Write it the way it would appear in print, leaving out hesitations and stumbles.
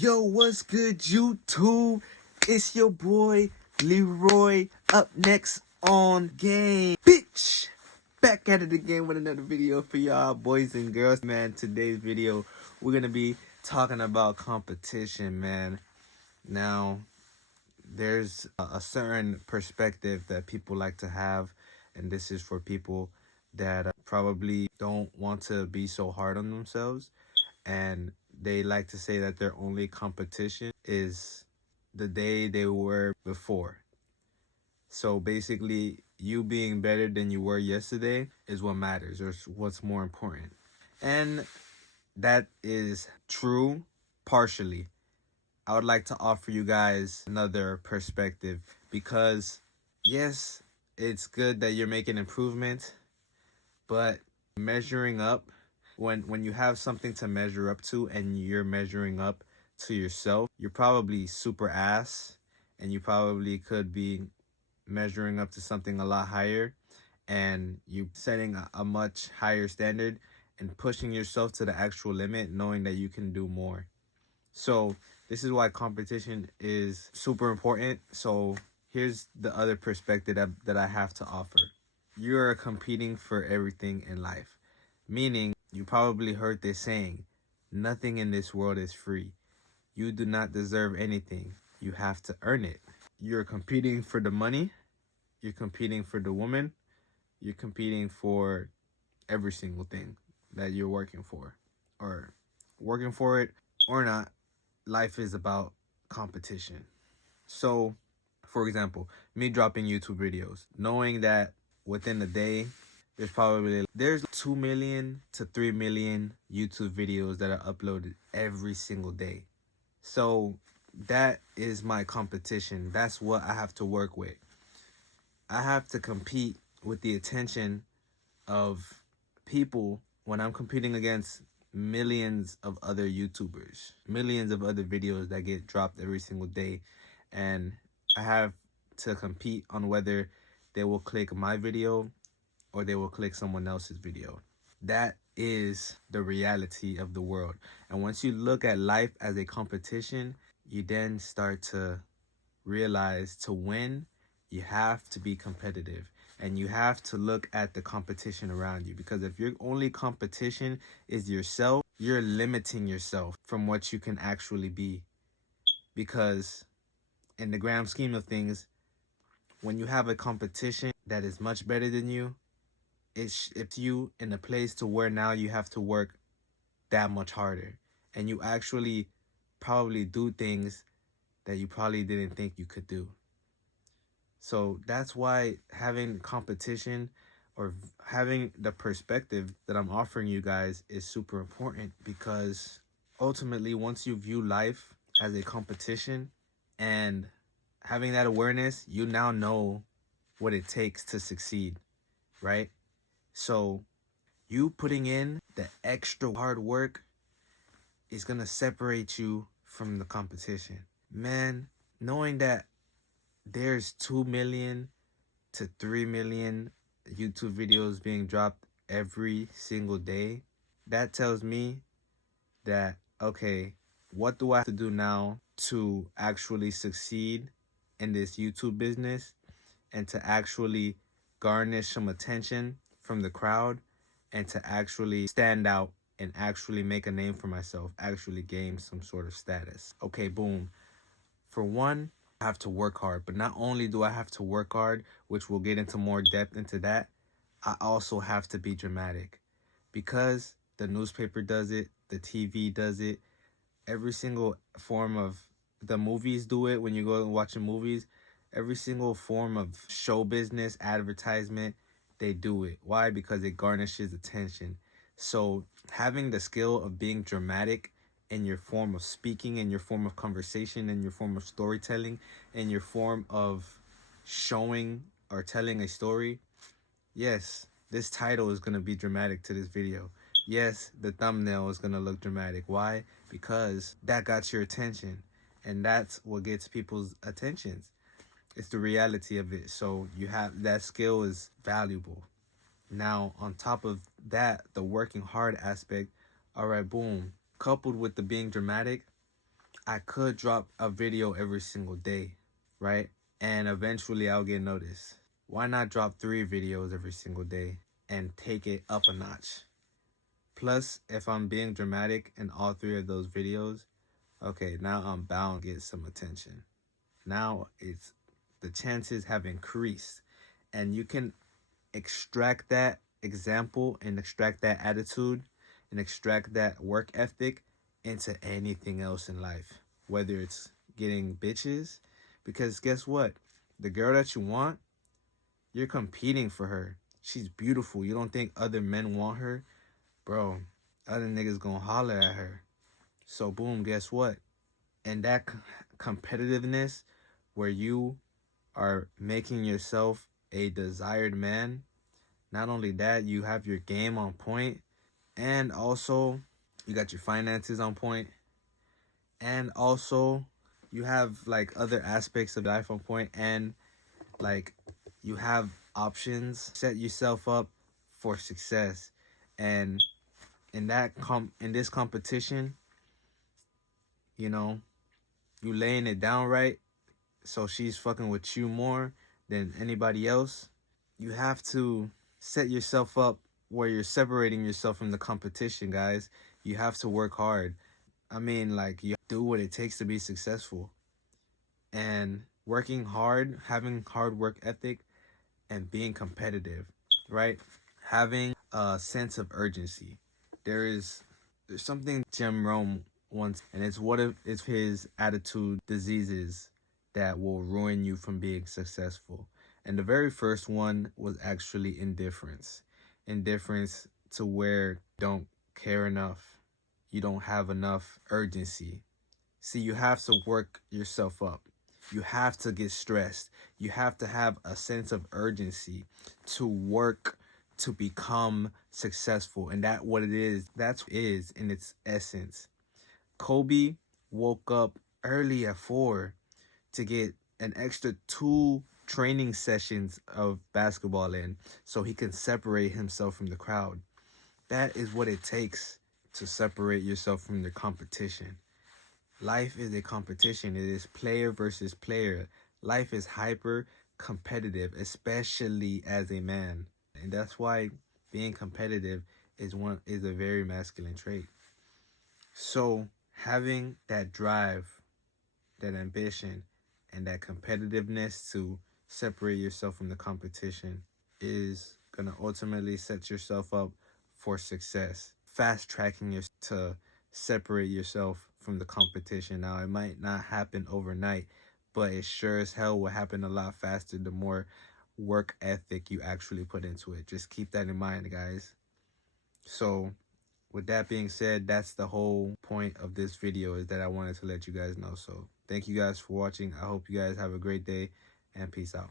Yo, what's good, YouTube? It's your boy Leroy. Up next on Game, bitch. Back at it again with another video for y'all, boys and girls. Man, today's video we're gonna be talking about competition, man. Now, there's a certain perspective that people like to have, and this is for people that probably don't want to be so hard on themselves, and they like to say that their only competition is the day they were before. So basically, you being better than you were yesterday is what matters, or what's more important. And that is true partially. I would like to offer you guys another perspective because, yes, it's good that you're making improvement, but measuring up, when you have something to measure up to and you're measuring up to yourself, you're probably super ass, and you probably could be measuring up to something a lot higher, and you setting a much higher standard and pushing yourself to the actual limit, knowing that you can do more. So this is why competition is super important. So here's the other perspective that I have to offer. You're competing for everything in life, meaning you probably heard this saying, nothing in this world is free. You do not deserve anything. You have to earn it. You're competing for the money. You're competing for the woman. You're competing for every single thing that you're working for, or working for it or not. Life is about competition. So, for example, me dropping YouTube videos, knowing that within a day, there's 2 million to 3 million YouTube videos that are uploaded every single day. So that is my competition. That's what I have to work with. I have to compete with the attention of people when I'm competing against millions of other YouTubers, millions of other videos that get dropped every single day. And I have to compete on whether they will click my video or they will click someone else's video. That is the reality of the world. And once you look at life as a competition, you then start to realize to win, you have to be competitive. And you have to look at the competition around you, because if your only competition is yourself, you're limiting yourself from what you can actually be. Because in the grand scheme of things, when you have a competition that is much better than you, it's you in a place to where now you have to work that much harder, and you actually probably do things that you probably didn't think you could do. So that's why having competition, or having the perspective that I'm offering you guys, is super important, because ultimately, once you view life as a competition and having that awareness, you now know what it takes to succeed, right? So you putting in the extra hard work is going to separate you from the competition. Man, knowing that there's 2 million to 3 million YouTube videos being dropped every single day, that tells me that, okay, what do I have to do now to actually succeed in this YouTube business and to actually garnish some attention from the crowd, and to actually stand out and actually make a name for myself, actually gain some sort of status. Okay, boom. For one, I have to work hard, but not only do I have to work hard, which we'll get into more depth into that, I also have to be dramatic, because the newspaper does it, the TV does it, every single form of, the movies do it. When you go and watch movies, every single form of show business, advertisement, they do it. Why? Because it garnishes attention. So having the skill of being dramatic in your form of speaking, in your form of conversation, in your form of storytelling, in your form of showing or telling a story, yes, this title is going to be dramatic to this video. Yes, the thumbnail is going to look dramatic. Why? Because that got your attention. And that's what gets people's attentions. It's the reality of it. So you have, that skill is valuable. Now, on top of that, the working hard aspect, all right, boom. Coupled with the being dramatic, I could drop a video every single day, right? And eventually I'll get noticed. Why not drop 3 videos every single day and take it up a notch? Plus, if I'm being dramatic in all 3 of those videos, okay, now I'm bound to get some attention. Now the chances have increased, and you can extract that example and extract that attitude and extract that work ethic into anything else in life, whether it's getting bitches, because guess what, the girl that you want, you're competing for her. She's beautiful. You don't think other men want her? Bro, other niggas gonna holler at her. So boom, guess what? And that competitiveness where you are making yourself a desired man, not only that, you have your game on point, and also you got your finances on point, and also you have like other aspects of life on point, and like you have options. Set yourself up for success. And in this competition, you know, you laying it down right, so she's fucking with you more than anybody else. You have to set yourself up where you're separating yourself from the competition, guys. You have to work hard. I mean, like, you do what it takes to be successful. And working hard, having hard work ethic, and being competitive, right? Having a sense of urgency. There's something Jim Rome once, and it's what if it's his attitude diseases that will ruin you from being successful. And the very first one was actually indifference. Indifference to where you don't care enough. You don't have enough urgency. See, you have to work yourself up. You have to get stressed. You have to have a sense of urgency to work to become successful. And that's what it is. That's what it is in its essence. Kobe woke up early at 4 to get an extra 2 training sessions of basketball in so he can separate himself from the crowd. That is what it takes to separate yourself from the competition. Life is a competition. It is player versus player. Life is hyper competitive, especially as a man. And that's why being competitive is a very masculine trait. So having that drive, that ambition, and that competitiveness to separate yourself from the competition is going to ultimately set yourself up for success. Fast tracking yourself to separate yourself from the competition. Now, it might not happen overnight, but it sure as hell will happen a lot faster the more work ethic you actually put into it. Just keep that in mind, guys. So with that being said, that's the whole point of this video, is that I wanted to let you guys know. So thank you guys for watching. I hope you guys have a great day, and peace out.